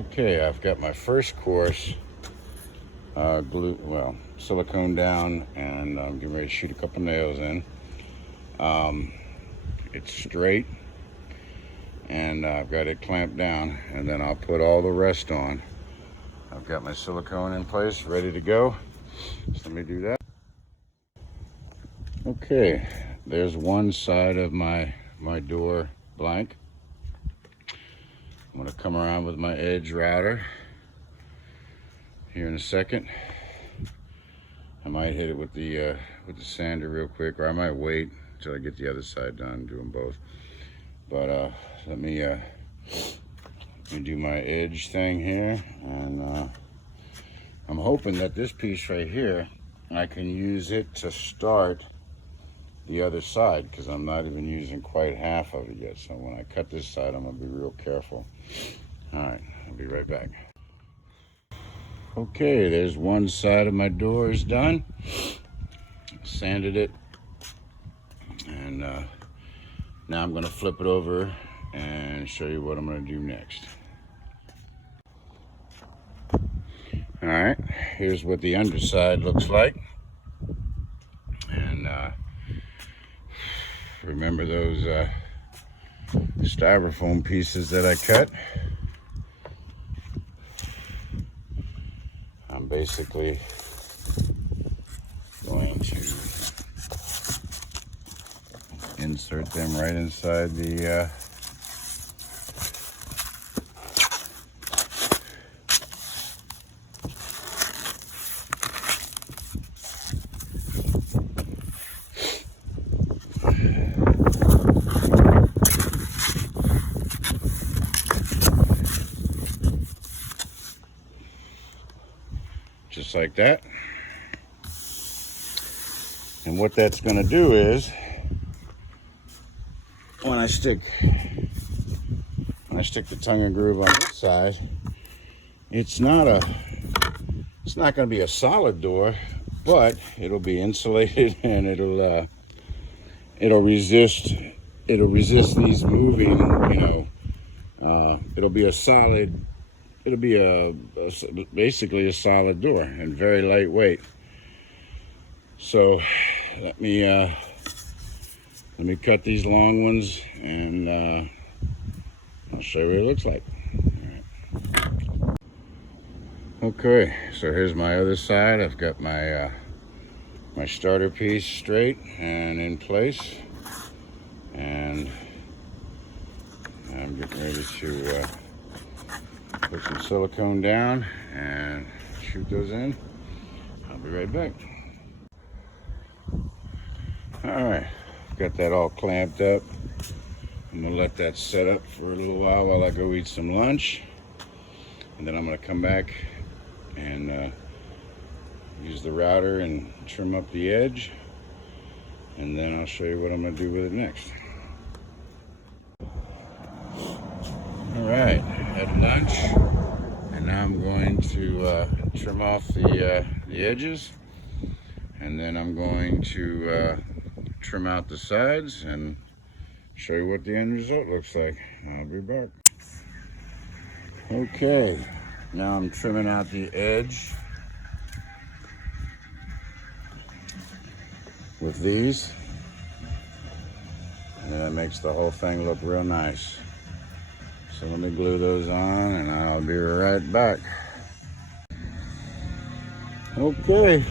Okay, I've got my first course silicone down, and I'm getting ready to shoot a couple nails in. It's straight, and I've got it clamped down, and then I'll put all the rest on. I've got my silicone in place, ready to go. So let me do that. Okay, there's one side of my door blank. I'm gonna come around with my edge router here in a second. I might hit it with the sander real quick, or I might wait until I get the other side done and do them both. But let me do my edge thing here, and I'm hoping that this piece right here, I can use it to start the other side, because I'm not even using quite half of it yet. So when I cut this side, I'm gonna be real careful. All right, I'll be right back. Okay, there's one side of my door is done. Sanded it, and now I'm gonna flip it over and show you what I'm gonna do next. All right, here's what the underside looks like. And remember those styrofoam pieces that I cut? I'm basically going to insert them right inside the just like that. And what that's going to do is, when I stick the tongue and groove on this side, it's not going to be a solid door, but it'll be insulated, and it'll resist these moving. It'll be a solid. It'll be basically a solid door, and very lightweight. So let me cut these long ones, and I'll show you what it looks like. All right. Okay, so here's my other side. I've got my my starter piece straight and in place, and I'm getting ready to put some silicone down and shoot those in. I'll be right back. All right, got that all clamped up. I'm gonna let that set up for a little while I go eat some lunch, and then I'm gonna come back and use the router and trim up the edge, and then I'll show you what I'm gonna do with it next. All right, had lunch, and now I'm going to trim off the edges, and then I'm going to trim out the sides and show you what the end result looks like. I'll be back. Okay, now I'm trimming out the edge with these, and that makes the whole thing look real nice. So let me glue those on, and I'll be right back. Okay,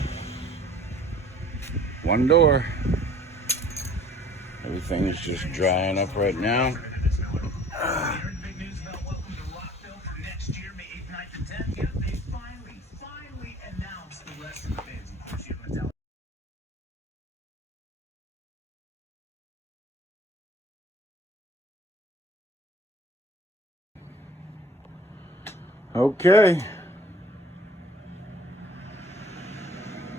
one door. Everything is just drying up right now. Okay,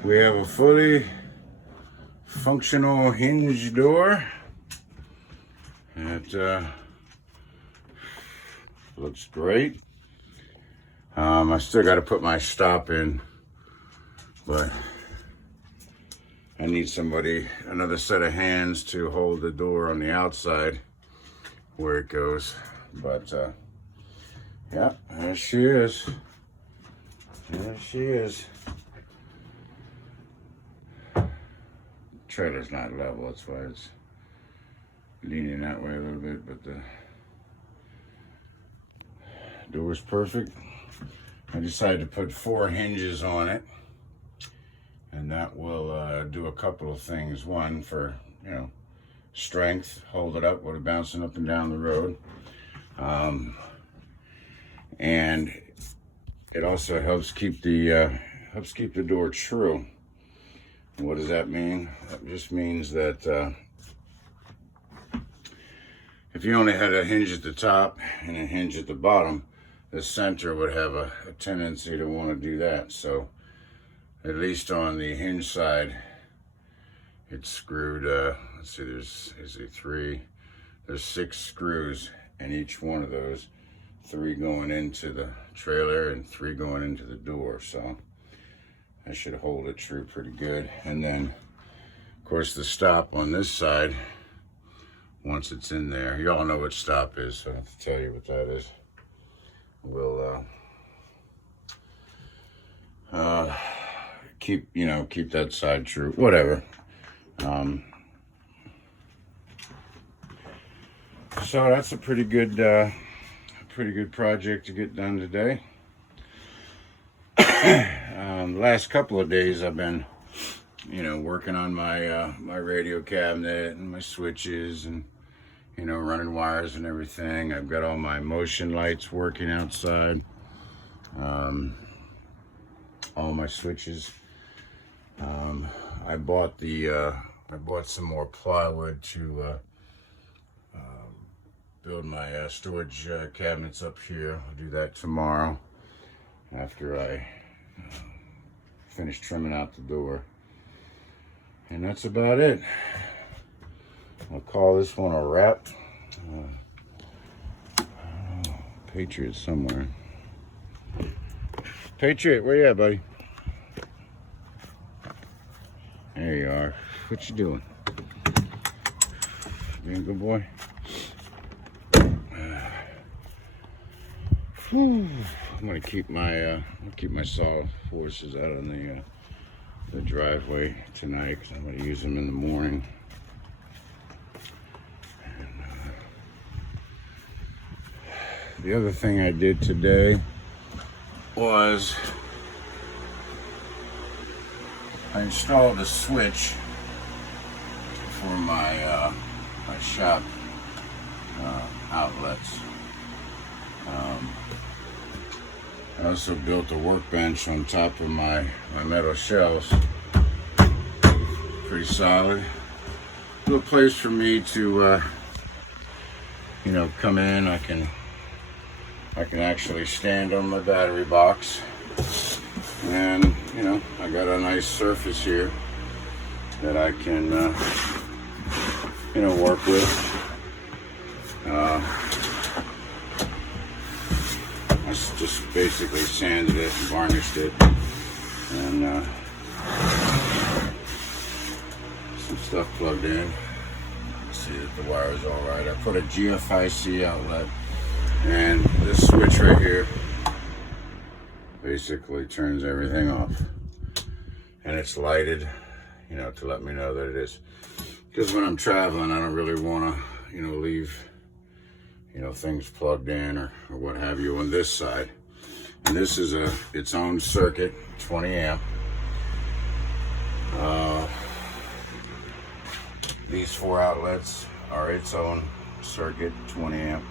we have a fully functional hinge door. It looks great. I still got to put my stop in, but I need another set of hands to hold the door on the outside where it goes. But Yep, there she is. There she is. Trailer's not level, that's why it's leaning that way a little bit, but the door's perfect. I decided to put 4 hinges on it, and that will do a couple of things. One, for, you know, strength, hold it up with it bouncing up and down the road. And it also helps keep the door true. And what does that mean? That just means that if you only had a hinge at the top and a hinge at the bottom, the center would have a tendency to want to do that. So at least on the hinge side, it's screwed. Let's see, there's 6 screws in each one of those, 3 going into the trailer and 3 going into the door. So I should hold it true pretty good. And then of course the stop on this side, once it's in there, you all know what stop is, so I don't have to tell you what that is. We'll keep that side true, whatever. So that's a pretty good project to get done today. The last couple of days I've been, working on my radio cabinet and my switches and, running wires and everything. I've got all my motion lights working outside. All my switches. I bought some more plywood to build my storage cabinets up here. I'll do that tomorrow after I finish trimming out the door. And that's about it. I'll call this one a wrap. Patriot somewhere. Patriot, where you at, buddy? There you are. What you doing? Being a good boy? I'm gonna keep my saw horses out on the driveway tonight because I'm gonna use them in the morning. And, the other thing I did today was I installed a switch for my shop outlets. I also built a workbench on top of my metal shelves. Pretty solid. A little place for me to, come in. I can actually stand on my battery box, and I got a nice surface here that I can, work with. I just basically sanded it and varnished it, and some stuff plugged in. See that the wire is all right. I put a GFIC outlet, and this switch right here basically turns everything off, and it's lighted, to let me know that it is. Because when I'm traveling, I don't really want to, leave things plugged in or what have you on this side. And this is its own circuit, 20 amp. These 4 outlets are its own circuit, 20 amp.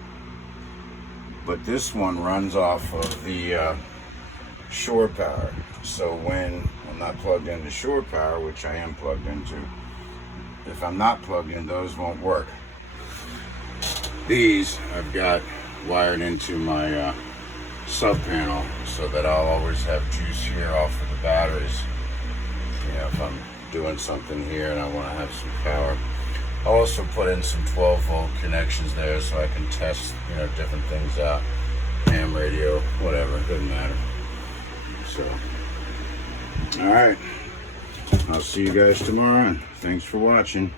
But this one runs off of the shore power. So when I'm not plugged into shore power, which I am plugged into, if I'm not plugged in, those won't work. These I've got wired into my sub panel so that I'll always have juice here off of the batteries. If I'm doing something here and I want to have some power. I'll also put in some 12-volt connections there so I can test, different things out. Ham radio, whatever, it doesn't matter. So, all right. I'll see you guys tomorrow, and thanks for watching.